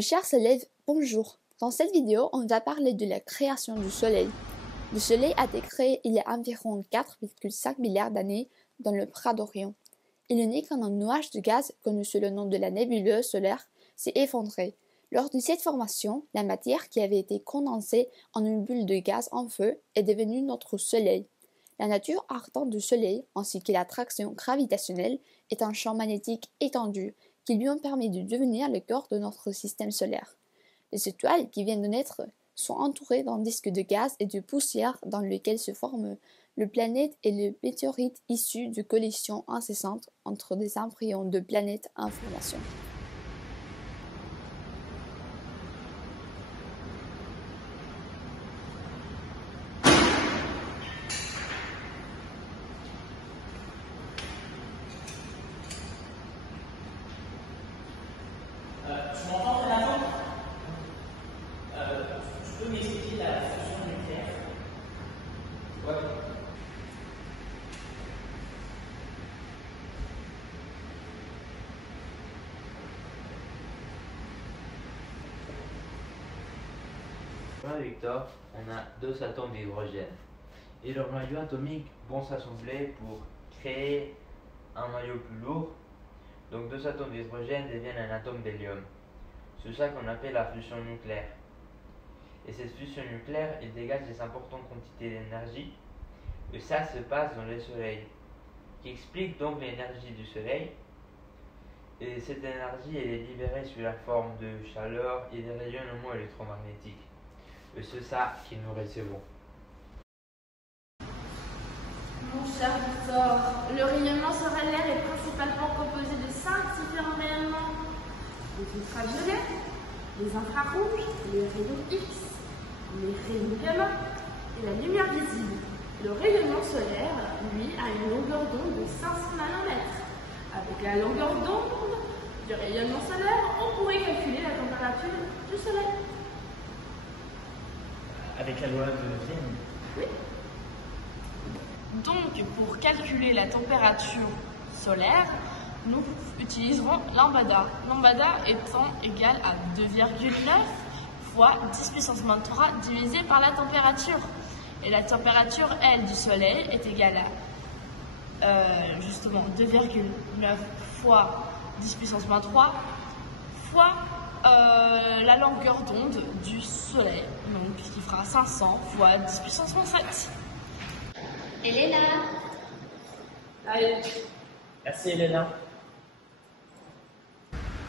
Mes chers élèves, bonjour. Dans cette vidéo, on va parler de la création du Soleil. Le Soleil a été créé il y a environ 4,5 milliards d'années dans le Prat d'Orion. Il est né quand un nuage de gaz, connu sous le nom de la nébuleuse solaire, s'est effondré. Lors de cette formation, la matière qui avait été condensée en une bulle de gaz en feu est devenue notre Soleil. La nature ardente du Soleil, ainsi que l'attraction gravitationnelle, est un champ magnétique étendu qui lui ont permis de devenir le cœur de notre système solaire. Les étoiles qui viennent de naître sont entourées d'un disque de gaz et de poussière dans lequel se forment les planètes et les météorites issus de collisions incessantes entre des embryons de planètes en formation. Tu m'entends, Renato? Tu peux m'expliquer la fusion nucléaire? Ouais. Voilà Victor, on a deux atomes d'hydrogène et leurs noyaux atomiques vont s'assembler pour créer un noyau plus lourd. Donc deux atomes d'hydrogène deviennent un atome d'hélium. C'est ça qu'on appelle la fusion nucléaire. Et cette fusion nucléaire, elle dégage des importantes quantités d'énergie. Et ça se passe dans le Soleil, qui explique donc l'énergie du Soleil. Et cette énergie, elle est libérée sous la forme de chaleur et de rayonnement électromagnétique. Et c'est ça que nous recevons. Mon cher Victor, le rayonnement solaire est principalement composé de 5 différents rayonnements. Les ultraviolets, les infrarouges, les rayons X, les rayons gamma et la lumière visible. Le rayonnement solaire, lui, a une longueur d'onde de 500 nanomètres. Avec la longueur d'onde du rayonnement solaire, on pourrait calculer la température du Soleil. Avec la loi de Vienne. Oui. Donc, pour calculer la température solaire, nous utiliserons lambda. Lambda étant égal à 2,9 fois 10 puissance moins 3 divisé par la température. Et la température, elle, du Soleil est égale à justement 2,9 fois 10 puissance moins 3 fois la longueur d'onde du Soleil, donc qui fera 500 fois 10 puissance moins 7. Elena. Allez. Merci Elena.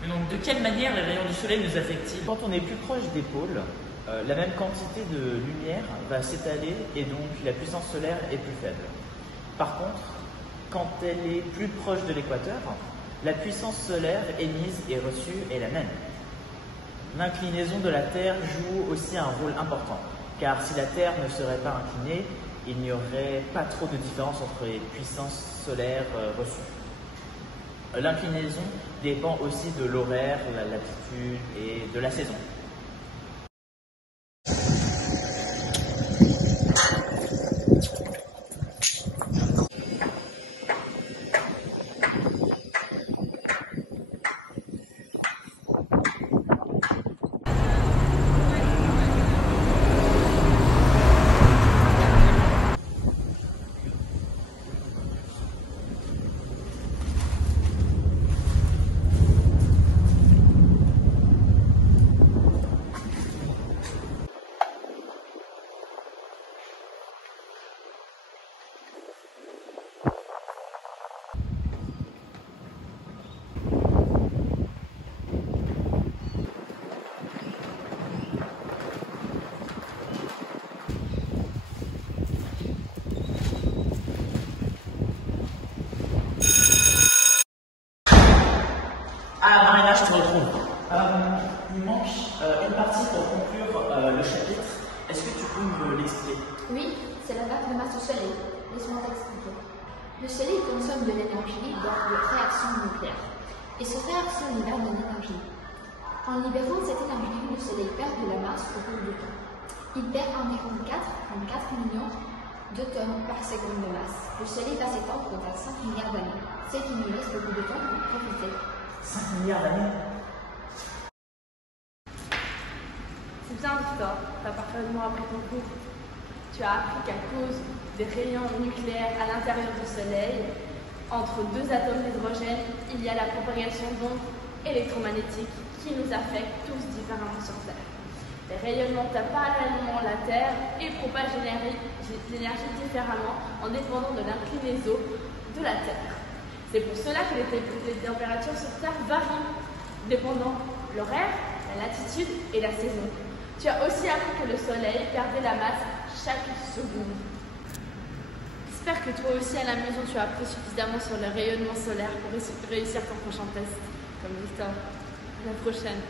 Mais donc, de quelle manière les rayons du Soleil nous affectent-ils? Quand on est plus proche des pôles, la même quantité de lumière va s'étaler et donc la puissance solaire est plus faible. Par contre, quand elle est plus proche de l'équateur, la puissance solaire émise et reçue est la même. L'inclinaison de la Terre joue aussi un rôle important, car si la Terre ne serait pas inclinée, il n'y aurait pas trop de différence entre les puissances solaires reçues. L'inclinaison dépend aussi de l'horaire, de la latitude et de la saison. Ah, Marina, je te retrouve. Il manque une partie pour conclure le chapitre. Est-ce que tu peux me l'expliquer? Oui, c'est la vague de masse du Soleil. Laisse-moi t'expliquer. Le Soleil consomme de l'énergie lors de réactions nucléaires. Et cette réaction libère de l'énergie. En libérant cette énergie, le Soleil perd de la masse au cours du temps. Il perd environ 4,4 millions de tonnes par seconde de masse. Le Soleil va s'étendre vers 5 milliards d'années, ce qui nous laisse beaucoup de temps pour profiter. 5 milliards d'années. Bien Victor, tu as parfaitement appris ton cours. Tu as appris qu'à cause des rayons nucléaires à l'intérieur du Soleil, entre deux atomes d'hydrogène, il y a la propagation d'ondes électromagnétiques qui nous affectent tous différemment sur Terre. Les rayonnements tapent parallèlement la Terre et propagent l'énergie différemment en dépendant de l'inclinaison de la Terre. C'est pour cela que les températures sur Terre varient, dépendant l'horaire, la latitude et la saison. Tu as aussi appris que le Soleil perdait la masse chaque seconde. J'espère que toi aussi à la maison tu as appris suffisamment sur le rayonnement solaire pour réussir ton prochain test. Comme Victor. À la prochaine.